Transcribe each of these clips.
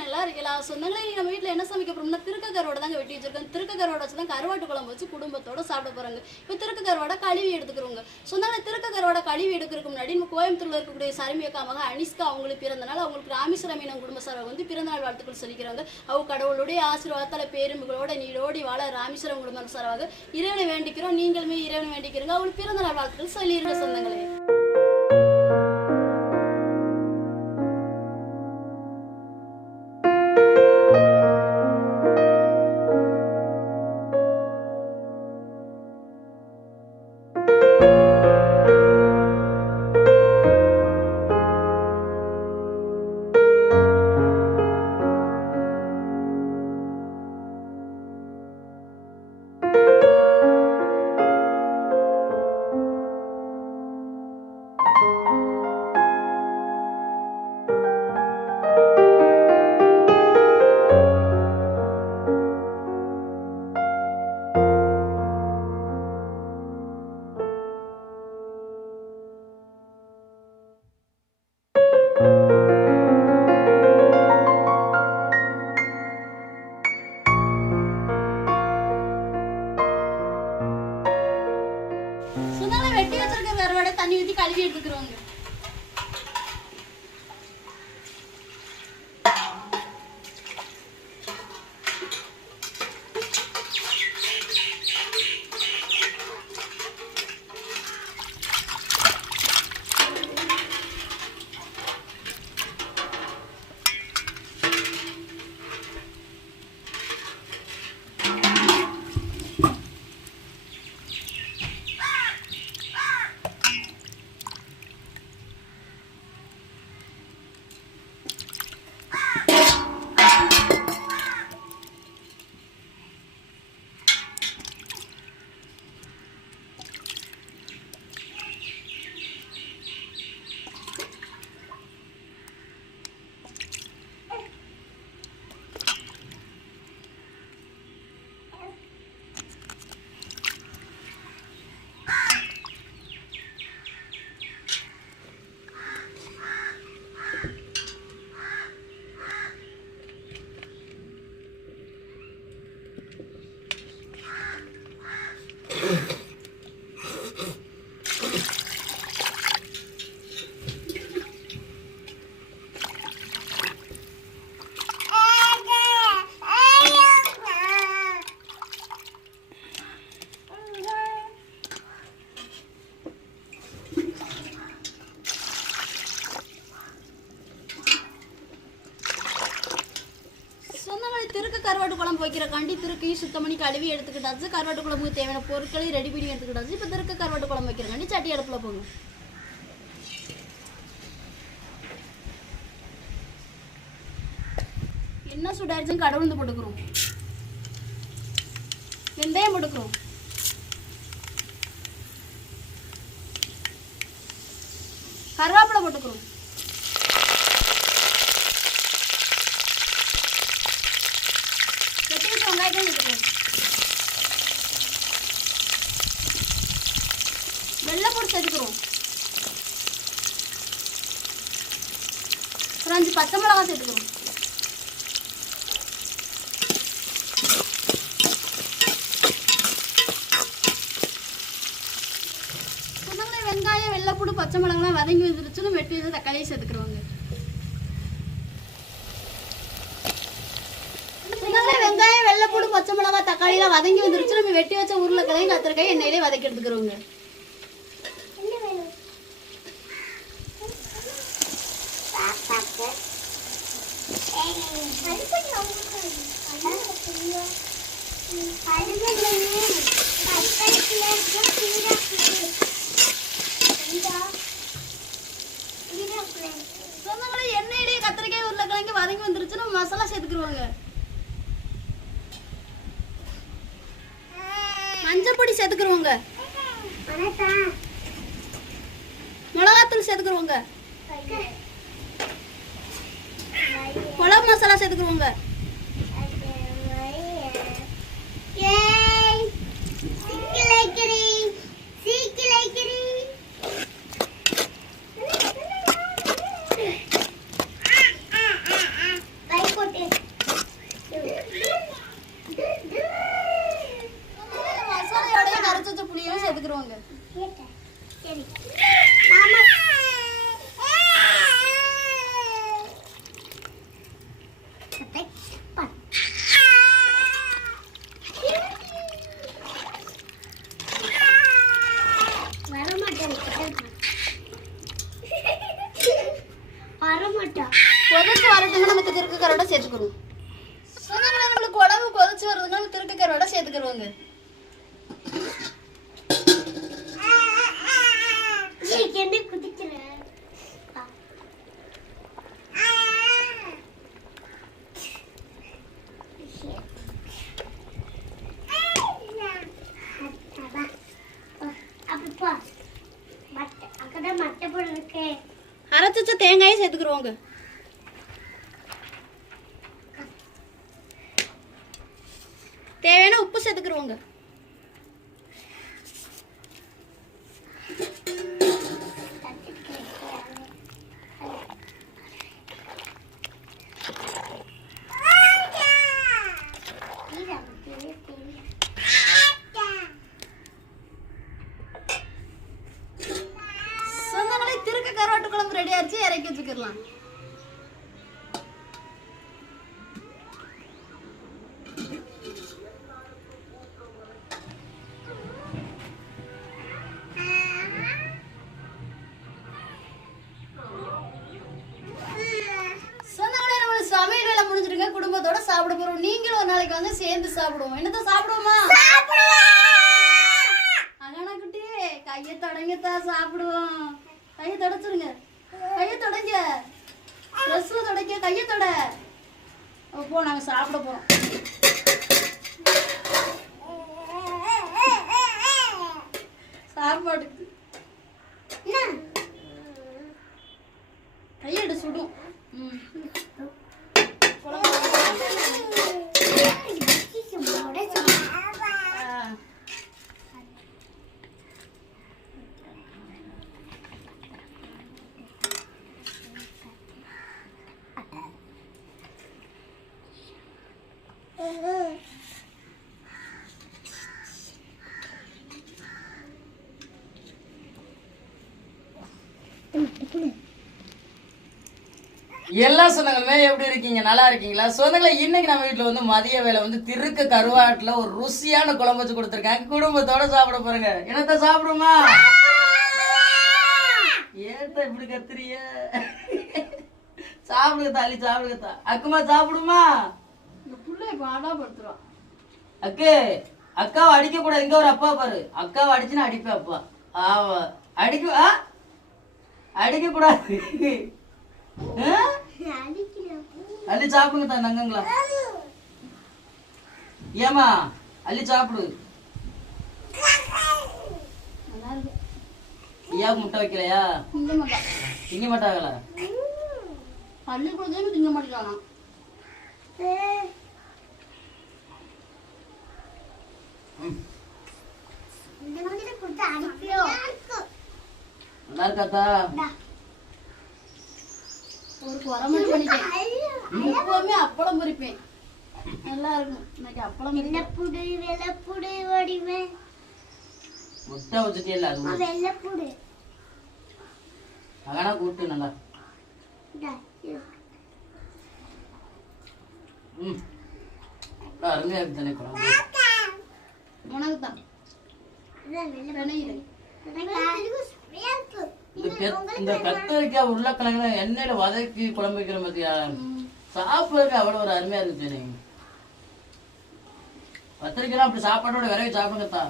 நல்லா இருக்கலா சொந்தங்களே. நம்ம வீட்டில் என்ன சமைக்க போறோம்னா திருக்க கருவாடை தாங்க வெட்டி வச்சிருக்கோம். திருக்க கருவாடை வச்சு தான் கருவாட்டு குழம்பு வச்சு குடும்பத்தோட சாப்பிட போறாங்க. இப்போ திருக்க கருவாடை கழுவி எடுத்துக்கிறோங்க. சொந்தங்களே திருக்க கருவாடை கழுவி எடுக்கிறதுக்கு முன்னாடி நம்ம கோயம்புத்தூர்ல இருக்கக்கூடிய சருமியக்கா மக அனிஸ்கா அவங்களுக்கு பிறந்தநாள். அவங்களுக்கு ராமேஸ்வரம் மீனம் குடும்ப சார்பாக வந்து பிறந்தநாள் வாழ்த்துக்கள் சொல்லிக்கிறாங்க. அவங்க கடவுளுடைய ஆசீர்வாதத்தால பேரும்புகளோட நீடோடி வாழ ராமேஸ்வரம் குடும்ப சார்பாக இறைவனை வேண்டிக்கிறோம். நீங்களுமே இறைவனை வேண்டிக்கிறீங்க. அவங்களுக்கு பிறந்தநாள் வாழ்த்துக்கள் சொல்லிருங்க சொந்தங்களே. வெட்டி வச்சிருக்க கருவாடை தண்ணி ஊற்றி கழுவி எடுத்துக்கிறோங்க. திருக்க கருவாட்டு குழம்பு வைக்கிறக்காண்டி திருக்கையும் சுத்தம் பண்ணி கழுவி எடுத்துக்கிட்டாச்சு. கருவாட்டு குழம்புக்கு தேவையான பொருட்களையும் ரெடி பண்ணி எடுத்துக்கிட்டாச்சு. இப்போ திருக்க கருவாட்டு குழம்பு வைக்கிறக்காண்டி சட்டி அடுப்பில் போங்க. என்ன சுடாரிச்சுன்னு கடவுள் போட்டுக்கிறோம். வெந்தயம் போட்டுக்கிறோம். கருவேப்பிலை போட்டுக்கிறோம். வெங்காயம் எடுத்துக்கோங்க. வெள்ளை போட்டு சேர்த்துக்கிறோம். ஒரு 5 பச்சை மிளகாய் சேர்த்துக்கிறோம். வெங்காயம் வெள்ளைப்பூடு பச்சை மிளகாய் வதங்கி வந்துருச்சுன்னு வெட்டி வச்சு தக்காளியை சேர்த்துக்கிறோங்க. வெங்காயம் வெள்ளைப்பூடு பச்சை மிளகாய் தக்காளியெல்லாம் வதங்கி வந்துருச்சு. நம்ம வெட்டி வச்ச உருளைக்கிழங்கு கத்திரிக்காய் எண்ணெயிலே வதக்கி எடுத்துக்கிறோங்க. எண்ணெயிலேயே கத்திரிக்காய் உருளைக்கிழங்கு வதங்கி வந்துருச்சு. நம்ம மசாலா சேர்த்துக்கிறோங்க. மஞ்சள் பொடி சேர்த்துக்கிறோங்க. மிளகாத்தூள் சேர்த்துக்கிறோங்க. குழம்பு மசாலா சேர்த்துக்கிறோங்க. வரட்டுங்க நம்ம திருக்கு கரோட சேர்த்துக்கிறோம். சொந்தங்களே நம்மளுக்கு குழம்பு கொதிச்சு வருதுங்க, நம்ம திருக்கு கரோட சேர்த்துக்கிறோங்க. அரைச்சு வச்ச தேங்காயும் சேர்த்துக்கிறோங்க. தேவையான உப்பு சேர்த்துக்கிறோங்க. திருக்கு கருவாட்டு குழம்பு ரெடி ஆச்சு, இறக்கி வச்சுக்கலாம். சமையல் வேலை முடிஞ்சிருங்க, குடும்பத்தோட சாப்பிட போறோம். நீங்களும் ஒரு நாளைக்கு வந்து சேர்ந்து சாப்பிடுவோம். என்னதான் சாப்பிடுவோமா? அண்ணா குட்டி கையை தொடங்கத்தான் சாப்பிடுவோம். கையை தொடச்சிருங்க, கையை தொடங்க, ட்ரெஸ்ல தொடங்க, கையை தொட. அப்போ நாங்க சாப்பிட போறோம். சாப்பாட்டுக்கு கையெடு சுடும். எல்லா சொந்தங்களுமே எப்படி இருக்கீங்க? நல்லா இருக்கீங்களா? சொந்தங்களை இன்னைக்கு நம்ம வீட்டுல வந்து மதிய வேலை வந்து திருக்கு கருவாட்டுல ஒரு ருசியான குழம்பு வச்சு கொடுத்துருக்காங்க. குடும்பத்தோட சாப்பிட போறேங்க. என்னத்த சாப்பிடுமா? ஏத்த இப்படி கத்துறிய? சாப்பிடுங்கத்தா, அள்ளி சாப்பிடுங்கத்தா. அக்குமா சாப்பிடுமா? இந்த புள்ளை பாடாப்படுத்துறோம். அக்கு அக்காவை அடிக்க கூடாது. இங்க ஒரு அப்பா பாரு, அக்காவை அடிச்சுன்னா அடிப்பேன். அப்பா ஆவா அடிக்க கூடாது. அள்ளி சாப்பிடுங்க தான் நங்கங்களா. ஏமா அள்ளி சாப்பிடு. ஐயா முட்டை வைக்கலையா? திங்க மாட்டாங்களா? பள்ளி கொடுத்தே திங்க மாட்டாங்க. நல்லா இருக்காத்தா? ஒரு குறமணி பண்ணிட்டேன். எப்பவுமே அப்பளம் பொரிப்பேன், நல்லா இருக்கும். இன்னைக்கு அப்பளம் முட்டை வச்சுட்டே அது அகனா கூட்டு நல்லா. அருமையா இருக்கு தானே குழம்பு. உனக்கு தான் இந்த கத்தரிக்காய் உருளைக்கிழங்கு எண்ணெயில வதக்கி குழம்பு வைக்கிற பத்தியா, சாப்பிடுறதுக்கு அவ்வளவு ஒரு அருமையா இருக்கு. நீங்க கத்திரிக்காய் அப்படி சாப்பாட்டோட விரைவி சாப்பிடுங்கத்தா.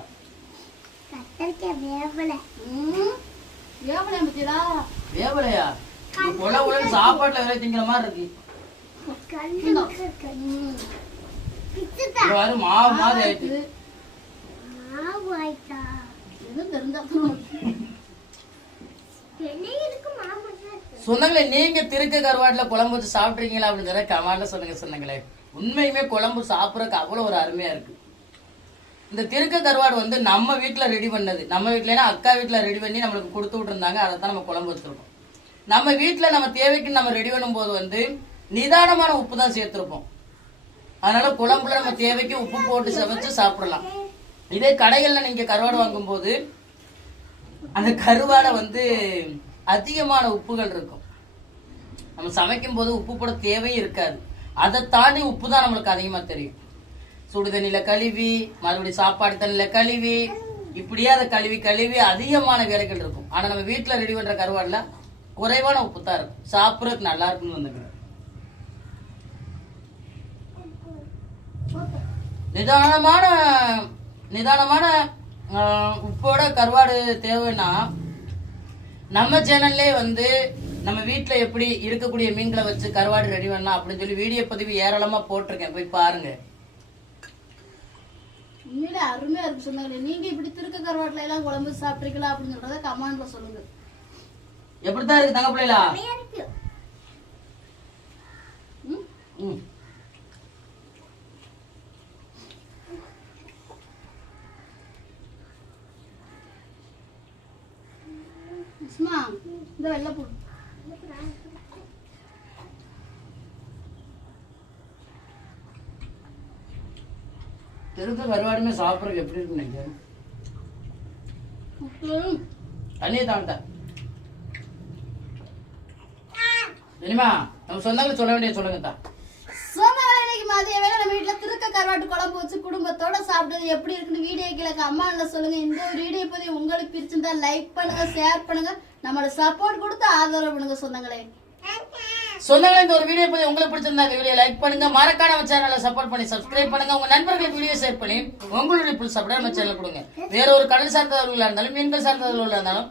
வேவலையா? கொலை உலக சாப்பாட்டுல விரை திங்கிற மாதிரி இருக்கு. மாவு மாதிரி ஆயிட்டு. சொந்தங்களே, நீங்க திருக்கு கருவாட்டுல குழம்பு வச்சு சாப்பிட்றீங்களா அப்படின்னு கமாண்ட்ல சொல்லுங்க. சொந்தங்களே, உண்மையுமே குழம்பு சாப்பிட்றதுக்கு அவ்வளவு ஒரு அருமையா இருக்கு. இந்த திருக்கு கருவாடு வந்து நம்ம வீட்டுல ரெடி பண்ணது. நம்ம வீட்டுல அக்கா வீட்டுல ரெடி பண்ணி நம்மளுக்கு கொடுத்து விட்டுருந்தாங்க. அதை தான் நம்ம குழம்பு வச்சிருக்கோம். நம்ம வீட்டுல நம்ம தேவைக்கு நம்ம ரெடி பண்ணும் போது வந்து நிதானமான உப்பு தான் சேர்த்திருப்போம். அதனால குழம்புல நம்ம தேவைக்கு உப்பு போட்டு சமைச்சு சாப்பிடலாம். இதே கடைகள்ல நீங்க கருவாடு வாங்கும் போது அந்த கருவாடை வந்து அதிகமான உப்புகள் இருக்கும். நம்ம சமைக்கும் போது உப்பு போட தேவையும் இருக்காது. அதை தாண்டி உப்பு தான் நம்மளுக்கு அதிகமா தெரியும். சுடு தண்ணியில கழுவி, மறுபடியும் சாப்பாடு தண்ணியில கழுவி, இப்படியே அதை கழுவி அதிகமான வேலைகள் இருக்கும். ஆனா நம்ம வீட்டுல ரெடி பண்ற கருவாடுல குறைவான உப்பு தான் இருக்கும். சாப்பிட்றதுக்கு நல்லா இருக்குன்னு வந்துக்கிறேன். நிதானமான உப்போட கருவாடு தேவைன்னா நம்ம சேனல்லே வந்து நம்ம வீட்டுல எப்படி இருக்கக்கூடிய மீன்களை வச்சு கருவாடு ரெடி பண்ணலாம் அப்படின்னு சொல்லி வீடியோ பதிவு ஏராளமா போட்டிருக்கேன், போய் பாருங்க. உண்மையிலே அருமையா இருக்கு சொன்னாங்களே. நீங்க இப்படி திருக்க கருவாட்டுல எல்லாம் குழம்பு சாப்பிட்றீங்களா அப்படின்னு சொல்றத கமெண்ட்ல சொல்லுங்க. எப்படித்தான் இருக்கு தங்க பிள்ளைகளா? சும்மா இந்த வெள்ளை போடு. திருக்க கருவாடுமே சாப்பிட்றதுக்கு எப்படி இருக்குன்னு நினைக்கிறேன். தண்ணியை தாண்டா தெரியுமா? நம்ம சொந்தங்களை சொல்ல வேண்டிய சொல்லுங்கத்தா. இன்னைக்கு மதிய வேலை நம்ம வீட்டுல திருக்க கருவாட்டு குழம்பு வச்சு குடும்பத்தோட சாப்பிட்டது எப்படி இருக்குன்னு வீடியோ கீழே கமெண்ட்ல சொல்லுங்க. இந்த ஒரு வீடியோ பத்தி உங்களுக்கு பிடிச்சிருந்தா லைக் பண்ணுங்க, ஷேர் பண்ணுங்க, நம்மளோட சப்போர்ட் கொடுத்து ஆதரவு பண்ணுங்க சொந்தங்களே. இந்த ஒரு வீடியோ பத்தி உங்களுக்கு பிடிச்சிருந்தா வீடியோ லைக் பண்ணுங்க, மறக்காம நம்ம சேனலை சப்போர்ட் பண்ணி சப்ஸ்கிரைப் பண்ணுங்க, உங்க நண்பர்களுக்கு வீடியோ ஷேர் பண்ணி உங்களுடைய புல் சப்போர்ட் நம்ம சேனல் கொடுங்க. வேற ஒரு கடல் சார்ந்தவர்களா இருந்தாலும் மீன்கள் சார்ந்தவர்களா இருந்தாலும்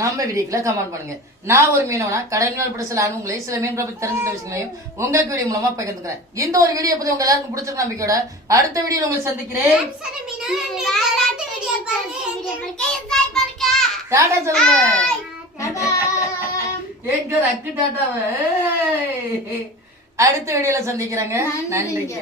நம்ம வீடியோக்குள்ள கமெண்ட் பண்ணுங்க. நான் ஒரு மீனவனா கடல் மீனவர் பிடிச்ச உங்களை சில மீன்களை பத்தி தெரிஞ்சுக்கிட்ட விஷயங்களையும் உங்களுக்கு வீடியோ மூலமா பகிர்ந்துக்கிறேன். இந்த ஒரு வீடியோ பத்தி உங்க எல்லாருக்கும் பிடிச்சிருக்க நம்பிக்கையோட அடுத்த வீடியோல உங்களை சந்திக்கிறேன். டாடா சொல்லுங்க. எங்க ரக்கு டாட்டாவை அடுத்த வீடியோல சந்திக்கிறாங்க. நன்றிங்க.